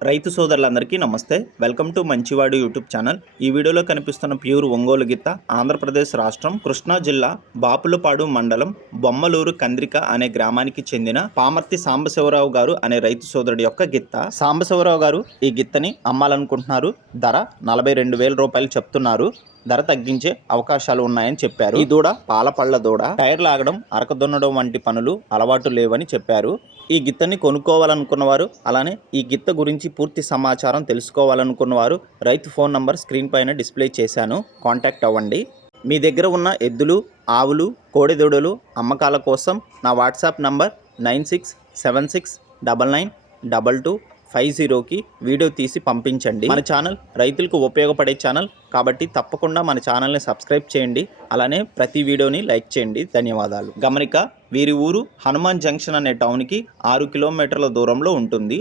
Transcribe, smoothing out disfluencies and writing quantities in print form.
రైతు సోదరులందరికీ నమస్తే. వెల్కమ్ టు మంచివాడు యూట్యూబ్ ఛానల్. ఈ వీడియోలో కనిపిస్తున్న ప్యూర్ ఒంగోలు గిత్త ఆంధ్రప్రదేశ్ రాష్ట్రం కృష్ణా జిల్లా బాపులపాడు మండలం బొమ్మలూరు కంద్రిక అనే గ్రామానికి చెందిన పామర్తి సాంబశివరావు గారు అనే రైతు సోదరుడి యొక్క గిత్త. సాంబశివరావు గారు ఈ గిత్తని అమ్మాలనుకుంటున్నారు. ధర 42,000 రూపాయలు చెప్తున్నారు. ధర తగ్గించే అవకాశాలు ఉన్నాయని చెప్పారు. ఈ దూడ పాలపళ్ళ దూడ, టైర్ లాగడం, అరక దున్నడం వంటి పనులు అలవాటు లేవని చెప్పారు. ఈ గిత్తని కొనుక్కోవాలనుకున్నవారు, అలానే ఈ గిత్త గురించి పూర్తి సమాచారం తెలుసుకోవాలనుకున్నవారు రైతు ఫోన్ నంబర్ స్క్రీన్ పైన డిస్ప్లే చేశాను, కాంటాక్ట్ అవ్వండి. మీ దగ్గర ఉన్న ఎద్దులు, ఆవులు, కోడెదూడలు అమ్మకాల కోసం నా వాట్సాప్ నంబర్ 9676999250కి వీడియో తీసి పంపించండి. మన ఛానల్ రైతులకు ఉపయోగపడే ఛానల్ కాబట్టి తప్పకుండా మన ఛానల్ని సబ్స్క్రైబ్ చేయండి. అలానే ప్రతి వీడియోని లైక్ చేయండి. ధన్యవాదాలు. గమనిక, వీరి ఊరు హనుమాన్ జంక్షన్ అనే టౌన్కి 6 కిలోమీటర్ల దూరంలో ఉంటుంది.